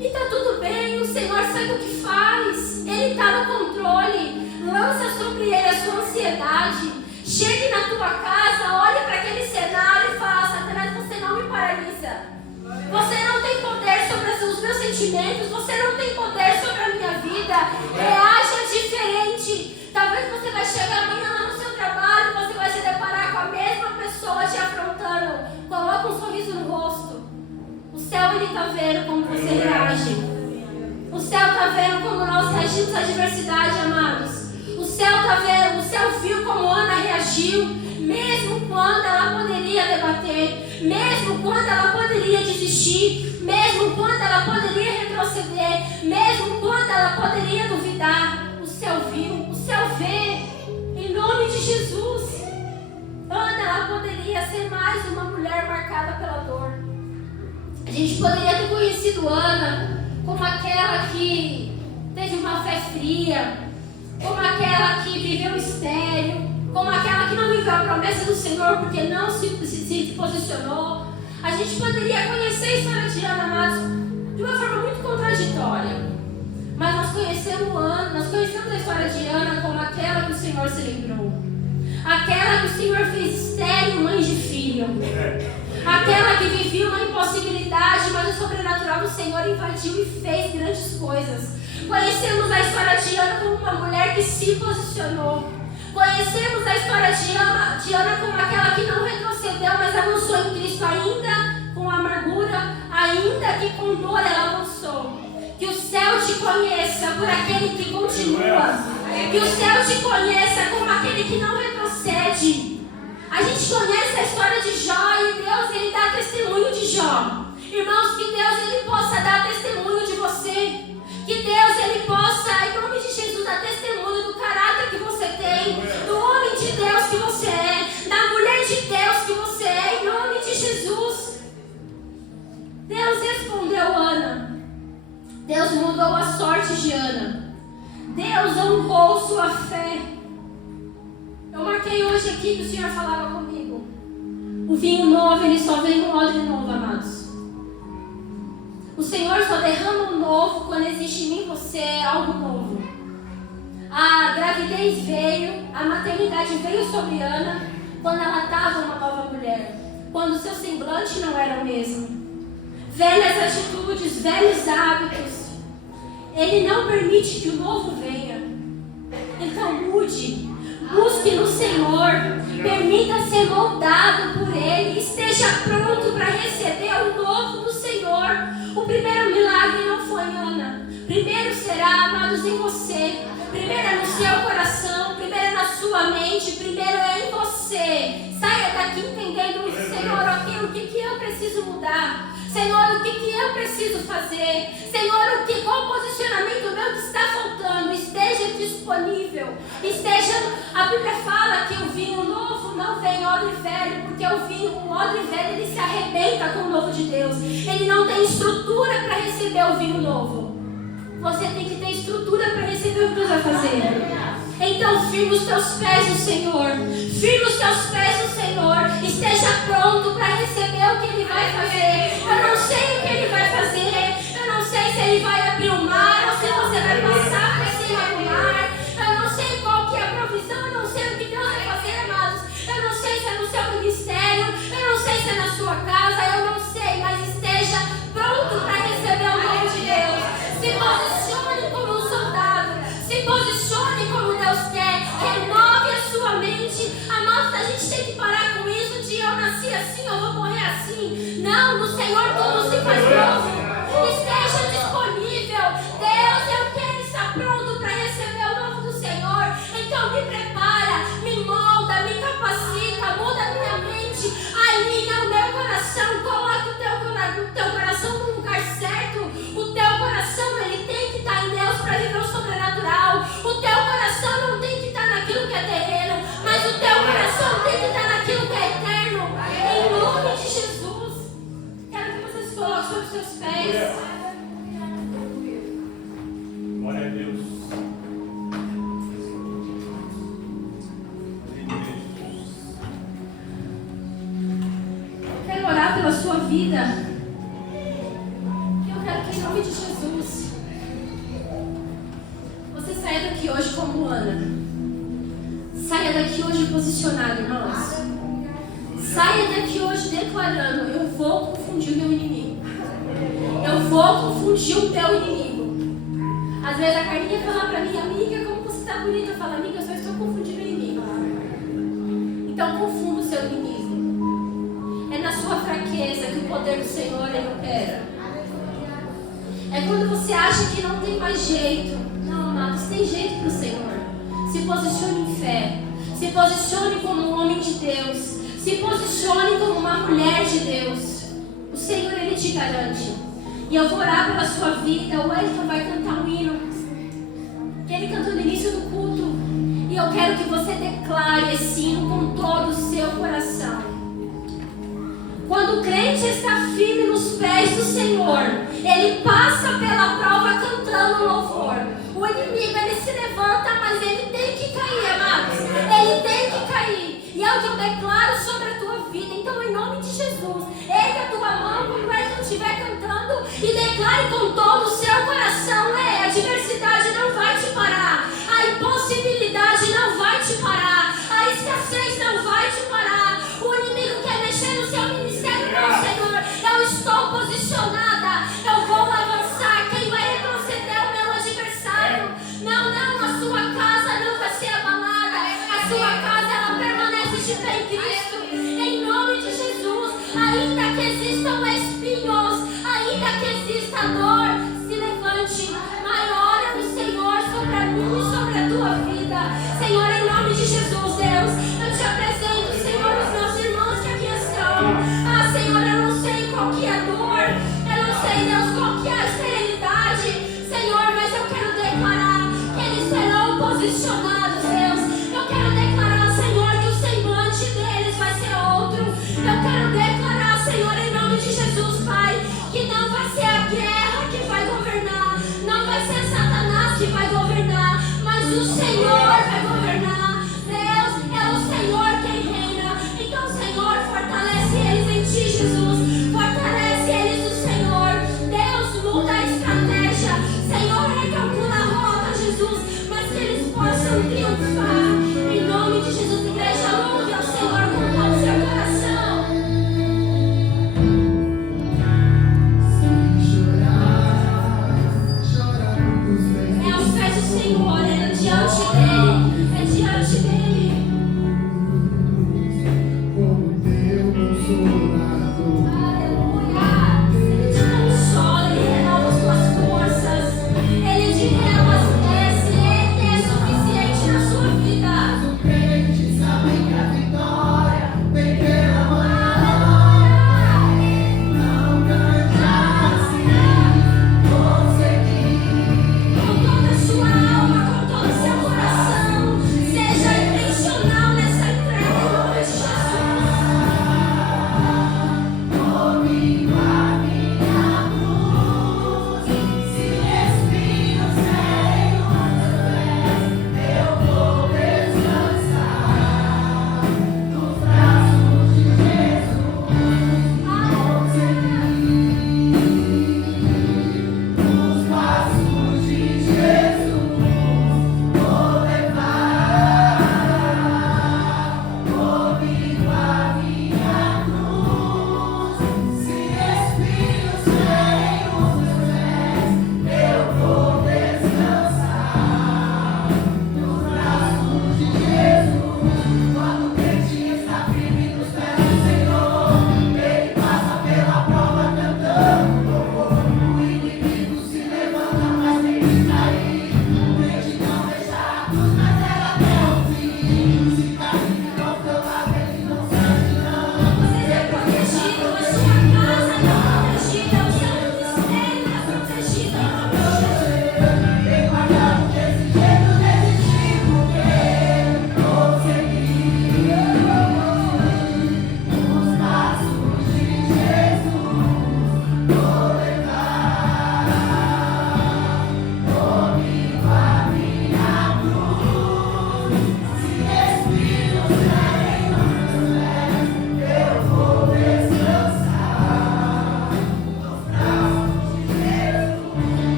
E está tudo bem, o Senhor sabe o que faz. Ele está no controle. Lança sobre Ele a sua ansiedade. Chegue na tua casa, olhe para aquele cenário e fala: Satanás, você não me paralisa. Você não tem poder sobre os meus sentimentos. Você não tem poder sobre a minha vida. Reaja diferente. Talvez você vai chegar amanhã lá no seu trabalho e você vai se deparar com a mesma pessoa te afrontando. Coloca um sorriso no rosto. O céu, ele está vendo como você reage. O céu está vendo como nós reagimos à adversidade, amados. O céu está vendo, o céu viu como Ana reagiu, mesmo quando ela poderia debater, mesmo quando ela poderia desistir, mesmo quando ela poderia retroceder, mesmo quando ela poderia duvidar. O céu viu, o céu vê, em nome de Jesus. Ana, ela poderia ser mais uma mulher marcada pela dor. A gente poderia ter conhecido Ana como aquela que teve uma fé fria, como aquela que viveu estéril, como aquela que não viveu a promessa do Senhor porque não se posicionou. A gente poderia conhecer a história de Ana, mas de uma forma muito contraditória. Mas nós conhecemos a história de Ana como aquela que o Senhor se lembrou. Aquela que o Senhor fez estéril, mãe de filho. Aquela que vivia uma impossibilidade, mas o sobrenatural do Senhor invadiu e fez grandes coisas. Conhecemos a história de Ana como uma mulher que se posicionou. Conhecemos a história de Ana como aquela que não retrocedeu, mas avançou em Cristo, ainda com amargura, ainda que com dor ela avançou. Que o céu te conheça por aquele que continua. Que o céu te conheça como aquele que não retrocede. A gente conhece a história de Jó e Deus, ele dá testemunho de Jó. Irmãos, que Deus, ele possa dar testemunho de você. Que Deus, ele possa, em nome de Jesus, dar testemunho do caráter que você tem, do homem de Deus que você é, da mulher de Deus que você é, em nome de Jesus. Deus respondeu Ana. Deus mudou a sorte de Ana. Deus honrou sua fé. Eu marquei hoje aqui que o Senhor falava comigo. O vinho novo, ele só vem no odre novo, amados. O Senhor só derrama o novo quando existe em você algo novo. A gravidez veio, a maternidade veio sobre Ana quando ela estava uma nova mulher. Quando o seu semblante não era o mesmo. Velhas atitudes, velhos hábitos. Ele não permite que o novo venha. Então mude. Busque no Senhor, permita ser moldado por Ele, esteja pronto para receber o novo do Senhor. O primeiro milagre não foi em Ana, primeiro será, amados, em você. Primeiro é no seu coração, primeiro é na sua mente, primeiro é em você. Saia daqui entendendo, Senhor, o que eu preciso mudar. Senhor, o que eu preciso fazer? Senhor, qual posicionamento meu que está faltando? Esteja disponível. A Bíblia fala que o vinho novo não vem odre velho, porque o odre velho, ele se arrebenta com o novo de Deus. Ele não tem estrutura para receber o vinho novo. Você tem que ter estrutura para receber o que Deus vai fazer. Então firma os teus pés no Senhor. Firma os teus pés no Senhor. Esteja pronto para receber o que Ele vai fazer. Eu não sei o que Ele vai fazer. Eu não sei se Ele vai abrir o mar ou se você vai passar por cima do mar. Eu não sei qual que é a provisão. Eu não sei o que Deus vai fazer, amados. Eu não sei se é no seu ministério. Eu não sei se é na sua casa. Eu não sei, mas posicione como Deus quer. Renove a sua mente. Amados, a gente tem que parar com isso de eu nasci assim, eu vou morrer assim. Não, no Senhor tudo se faz novo. Esteja disponível. Deus, eu quero estar pronto para receber o novo do Senhor. Então me prepara, me molda, me capacita, muda a minha mente, alinha o meu coração, coloca o teu coração no lugar certo. O teu coração, ele tem que estar em Deus para viver o sobrenatural. O teu coração não tem que estar naquilo que é terreno, mas o teu coração tem que estar naquilo que é eterno. Em nome de Jesus, quero que você se coloque sobre os seus pés. Glória a Deus. Eu quero orar pela sua vida. Eu quero que, em nome de Jesus, você saia daqui hoje como Ana. Saia daqui hoje posicionado, irmãos. Saia daqui hoje declarando: eu vou confundir o meu inimigo. Eu vou confundir o teu inimigo. Às vezes a Carlinha fala pra mim: amiga, como você tá bonita. Eu falo: amiga, eu só estou confundindo o inimigo. Então confunda o seu inimigo. É na sua fraqueza que o poder do Senhor ele opera. É quando você acha que não tem mais jeito. Não, amados, tem jeito pro Senhor. Se posicione em fé. Se posicione como um homem de Deus. Se posicione como uma mulher de Deus. O Senhor, ele te garante. E eu vou orar pela sua vida. O Wellington vai cantar um hino que ele cantou no início do culto. E eu quero que você declare esse hino com todo o seu coração. Quando o crente está firme nos pés do Senhor, ele passa pela prova cantando louvor. O inimigo, ele se levanta, mas ele tem que cair, amados. Ele tem que cair. E é o que eu declaro sobre a tua vida. Então, em nome de Jesus, erga a tua mão quando o Edson estiver cantando e declare com todo o seu coração: a adversidade não vai te parar. A impossibilidade não vai te parar. A escassez não vai te parar. O inimigo quer mexer no seu ministério. Não, Senhor, eu estou posicionada. Eu vou avançar. Quem vai retroceder é o meu adversário. Não, a sua casa não vai ser abalada. A sua casa, ela permanece de pé em Cristo. Em nome de Jesus, ainda que existam espinhos, ainda que exista dor, se levante. Maior é o Senhor sobre a mim e sobre a tua vida. Senhor, em nome de Jesus, Deus, eu te apresento, Senhor, os meus irmãos que aqui estão. Senhor, eu não sei qual que é a dor. Eu não sei, Deus, qual que é a esterilidade. Senhor, mas eu quero declarar que eles serão posicionados, Deus. Eu quero declarar, Senhor, que o semblante deles vai ser outro. Eu quero declarar, Senhor, em nome de Jesus, Pai, que não vai ser a guerra que vai governar, não vai ser Satanás que vai governar, mas o Senhor vai governar. Deus, é o Senhor quem reina. Então, Senhor, fortalece eles em Ti, Jesus. Fortalece eles no Senhor. Deus, muda a estratégia. Senhor, recalcula a rota, Jesus, mas que eles possam triunfar. Em nome de Jesus, igreja, louve ao Senhor com todo o seu coração. É aos pés do Senhor, é diante dele, é diante dele. Aleluia. Ele te consola, ele renova as tuas forças, ele te reabastece, ele é suficiente na sua vida. Com toda a sua alma, com todo o seu coração,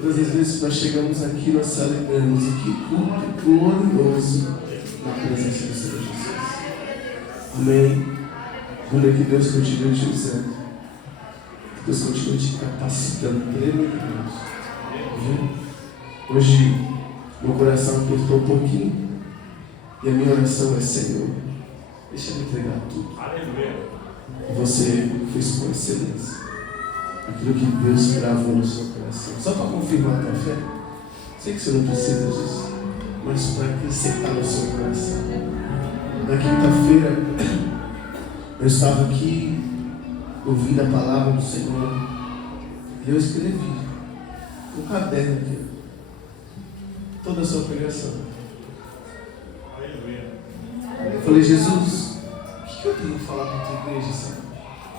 Todas as vezes que nós chegamos aqui, nós celebramos e que culto glorioso na presença do Senhor Jesus. Amém. Como é que Deus continua te usando? Que Deus continua te capacitando tremendamente. Hoje, meu coração apertou um pouquinho. E a minha oração é: Senhor, deixa eu entregar tudo. Você fez com excelência aquilo que Deus gravou no seu coração. Só para confirmar a tua fé. Sei que você não precisa disso, mas para acrescentar no seu coração. Na quinta-feira, eu estava aqui ouvindo a palavra do Senhor e eu escrevi um caderno aqui toda a sua pregação. Eu falei: Jesus, o que eu tenho que falar para a tua igreja, Senhor?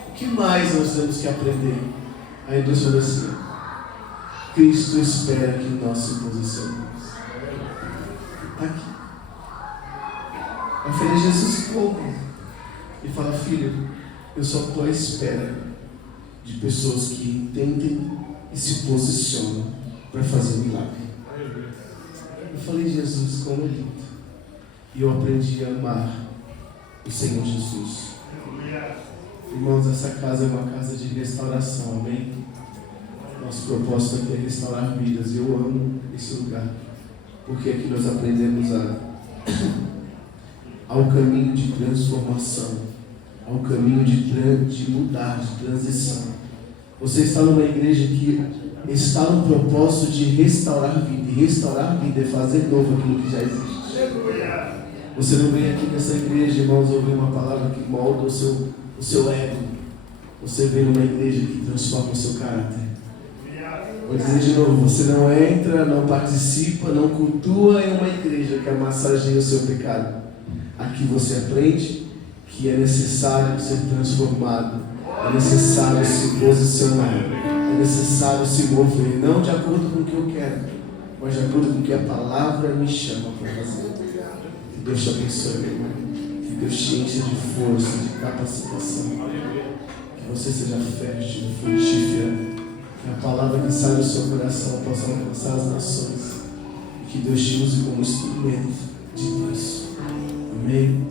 O que mais nós temos que aprender? Aí Deus falou assim: Cristo espera que nós se posicionemos. Está aqui. Eu falei: Jesus, como? E fala: filho, eu só estou à espera de pessoas que entendem e se posicionam para fazer milagre. Eu falei: Jesus, como é lindo. E eu aprendi a amar o Senhor Jesus. Irmãos, essa casa é uma casa de restauração, amém? Nosso propósito aqui é restaurar vidas. Eu amo esse lugar, porque aqui nós aprendemos ao caminho de transformação, ao caminho de mudar, de transição. Você está numa igreja que está no propósito de restaurar vida. E restaurar vida é fazer novo aquilo que já existe. Você não vem aqui nessa igreja, irmãos, ouvir uma palavra que molda o seu ego. Você vem numa igreja que transforma o seu caráter. Vou dizer de novo: você não entra, não participa, não cultua em uma igreja que massageia o seu pecado. Aqui você aprende que é necessário ser transformado, é necessário se posicionar, é necessário se mover, não de acordo com o que eu quero, mas de acordo com o que a palavra me chama para fazer. Que Deus te abençoe, meu irmão. Que Deus te encha de força, de capacitação. Que você seja fértil, frutífera. Que a palavra que sai do seu coração possa alcançar as nações. E que Deus te use como instrumento de Deus. Amém?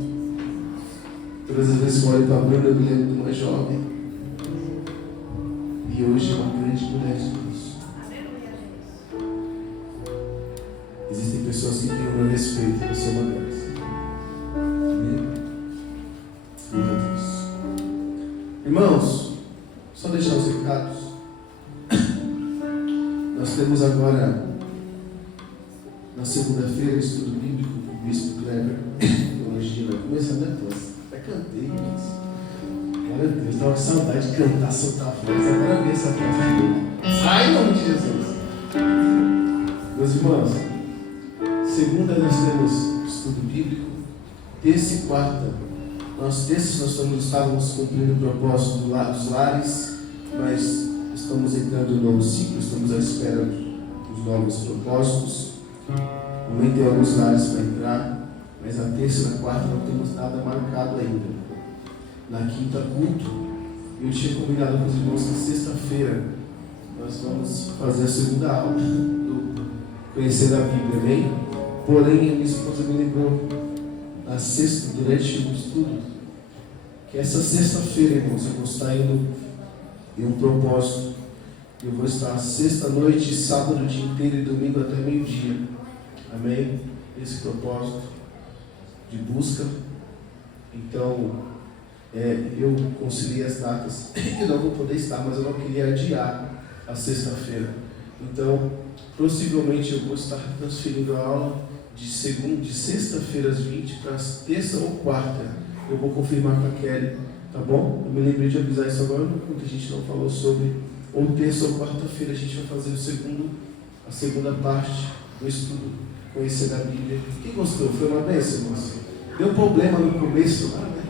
Todas as vezes que eu olho para a Bruna, eu me lembro de uma jovem. E hoje é uma grande mulher de Deus. Existem pessoas que têm o meu respeito, você é uma delas. Amém? Meu Deus. Irmãos, só deixar os recados. Nós temos agora, na segunda-feira, estudo bíblico com o Bispo Kleber. Teologia vai começar, né, Deus? Até cantei, mas... Glória a Deus, estava com saudade de cantar, soltar a voz. Agora vem essa voz. Sai em nome de Jesus. Meus irmãos, segunda nós temos estudo bíblico. Terça e quarta, nós estávamos cumprindo o propósito dos lares, mas estamos entrando em um novo ciclo, estamos à espera dos novos propósitos. Também tem alguns lares para entrar, mas na terça e na quarta não temos nada marcado ainda. Na quinta, culto. Eu tinha combinado com os irmãos que sexta-feira nós vamos fazer a segunda aula do Conhecer a Bíblia, amém? Porém, a minha esposa me lembrou na sexta, durante o estudo, que essa sexta-feira, irmãos, eu vou estar indo em um propósito. Eu vou estar sexta-noite, sábado o dia inteiro e domingo até meio-dia. Amém? Esse propósito de busca. Então, eu conciliei as datas. Eu não vou poder estar, mas eu não queria adiar a sexta-feira. Então, possivelmente eu vou estar transferindo a aula de sexta-feira às 20 para terça ou quarta. Eu vou confirmar com a Kelly, tá bom? Eu me lembrei de avisar isso agora, porque a gente não falou sobre. Ou terça ou quarta-feira a gente vai fazer a segunda parte do estudo, Conhecer a Bíblia. Quem gostou? Foi uma bênção, irmãos? Deu problema no começo lá, né?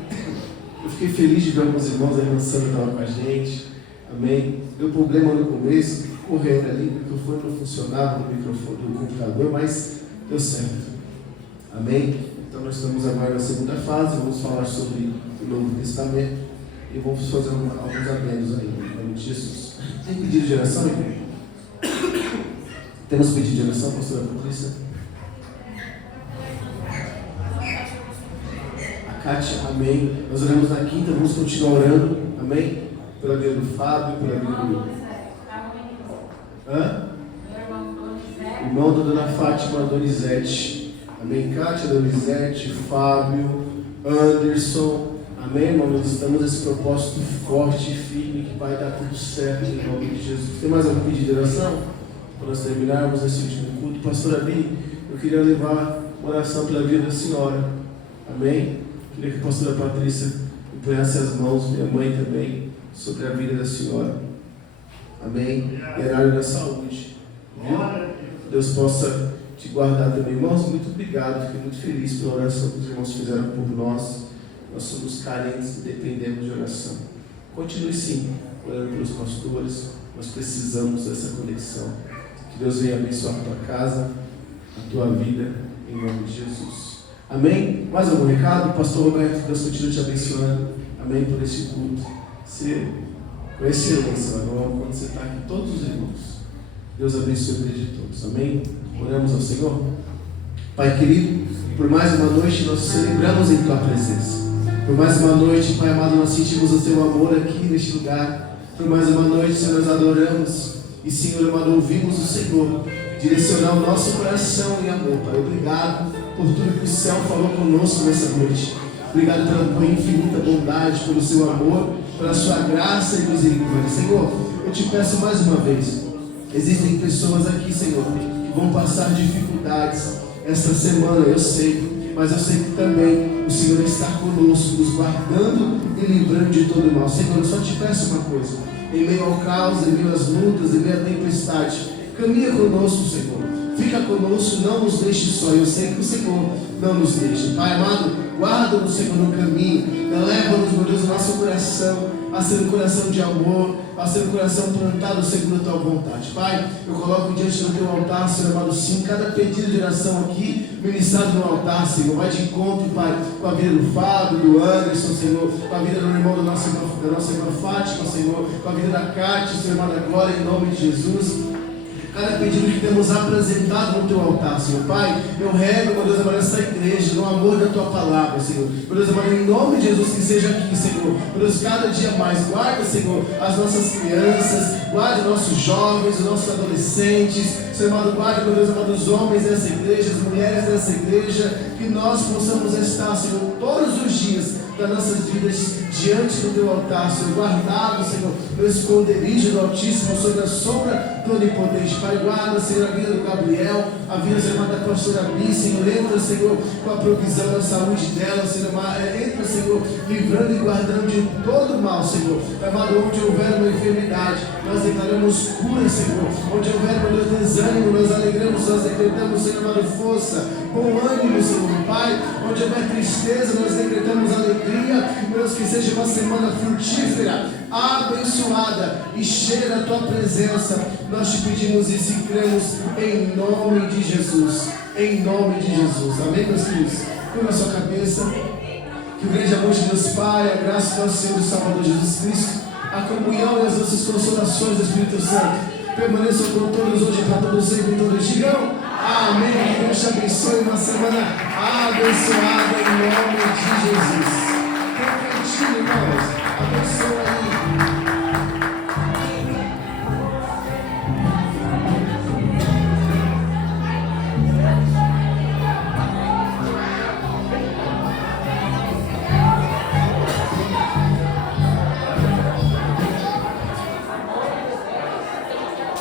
Eu fiquei feliz de ver alguns irmãos, a irmã Sandra estava com a gente. Amém? Deu problema no começo, fiquei correndo ali, o microfone não funcionava no microfone do computador, mas deu certo. Amém? Então nós estamos agora na segunda fase, vamos falar sobre o Novo Testamento e vamos fazer alguns adendos aí, em nome de Jesus. Tem pedido de oração, irmão? Temos pedido de oração, pastora Patrícia? A Kátia, amém. Nós oramos na quinta, vamos continuar orando, amém? Pela vida do Fábio, pela vida do... Irmão da dona Fátima Donizete, amém? Kátia Donizete, Fábio, Anderson, amém, irmão? Nós estamos nesse propósito forte e firme que vai dar tudo certo em nome de Jesus. Tem mais algum pedido de oração? Para nós terminarmos esse último culto. Pastora Bi, eu queria levar uma oração pela vida da senhora, amém? Queria que a pastora Patrícia empunhasse as mãos, minha mãe também, sobre a vida da senhora, amém? E na área da saúde, viu? Deus possa te guardar também. Irmãos, muito obrigado, fiquei muito feliz pela oração que os irmãos fizeram por nós. Nós somos carentes e dependemos de oração. Continue sim, orando pelos pastores, nós precisamos dessa conexão. Que Deus venha abençoar a tua casa, a tua vida, em nome de Jesus. Amém? Mais algum recado? Pastor Roberto, Deus continue te abençoando. Amém? Por esse culto. Ser com excelência, quando você está aqui, todos os irmãos. Deus abençoe a vida de todos. Amém? Oramos ao Senhor. Pai querido, por mais uma noite nós celebramos em Tua presença. Por mais uma noite, Pai amado, nós sentimos o Teu amor aqui neste lugar. Por mais uma noite, Senhor, nós adoramos. E, Senhor amado, ouvimos o Senhor direcionar o nosso coração em amor, Pai. Obrigado por tudo que o céu falou conosco nessa noite. Obrigado pela Tua infinita bondade, pelo Seu amor, pela Sua graça e misericórdia. Senhor, eu te peço mais uma vez. Existem pessoas aqui, Senhor, que vão passar dificuldades esta semana, eu sei, mas eu sei que também o Senhor está conosco, nos guardando e livrando de todo mal. Senhor, eu só te peço uma coisa: em meio ao caos, em meio às lutas, em meio à tempestade, caminha conosco, Senhor. Fica conosco, não nos deixe só. Eu sei que o Senhor não nos deixa. Pai amado, guarda-nos, Senhor, no caminho. Leva-nos, meu Deus, o nosso coração a ser um coração de amor, a ser um coração plantado segundo a Tua vontade. Pai, eu coloco diante do Teu altar, Senhor amado, sim, cada pedido de oração aqui, ministrado no altar, Senhor. Vai de encontro, Pai, com a vida do Fábio, do Anderson, Senhor, com a vida do irmão da nossa irmã Fátima, Senhor, com a vida da Kátia, Senhor amado, agora, em nome de Jesus. Cada pedido que temos apresentado no Teu altar, Senhor. Pai, eu rego, meu Deus amado, essa igreja, no amor da Tua palavra, Senhor. Meu Deus amado, em nome de Jesus, que seja aqui, Senhor. Meu Deus, cada dia mais, guarda, Senhor, as nossas crianças, guarda os nossos jovens, os nossos adolescentes, Senhor amado, guarda, meu Deus amado, os homens dessa igreja, as mulheres dessa igreja, que nós possamos estar, Senhor, todos os dias das nossas vidas diante do Teu altar, Senhor, guardado, Senhor, no esconderijo do Altíssimo, sob a sombra do Onipotente. Pai, guarda, Senhor, a vida do Gabriel, a vida, Senhor, da pastora Bi, Senhor, entra, Senhor, com a provisão da saúde dela, Senhor, entra, Senhor, livrando e guardando de todo mal, Senhor. Amado, onde houver uma enfermidade, nós declaramos cura, Senhor. Onde houver, meu Deus, desânimo, nós alegramos, nós decretamos, Senhor, amado, força, bom ânimo, Senhor, Pai. Onde houver tristeza, nós decretamos alegria. Deus, que seja uma semana frutífera, abençoada e cheia da Tua presença. Nós te pedimos isso e cremos em nome de Jesus. Em nome de Jesus. Amém, meus filhos? Curva a sua cabeça. Que o grande amor de Deus Pai, a graça do nosso Senhor e Salvador Jesus Cristo, a comunhão e as nossas consolações do Espírito Santo permaneçam com todos hoje, para todos sempre e todos digam amém. Que Deus te abençoe, uma semana abençoada em nome de Jesus.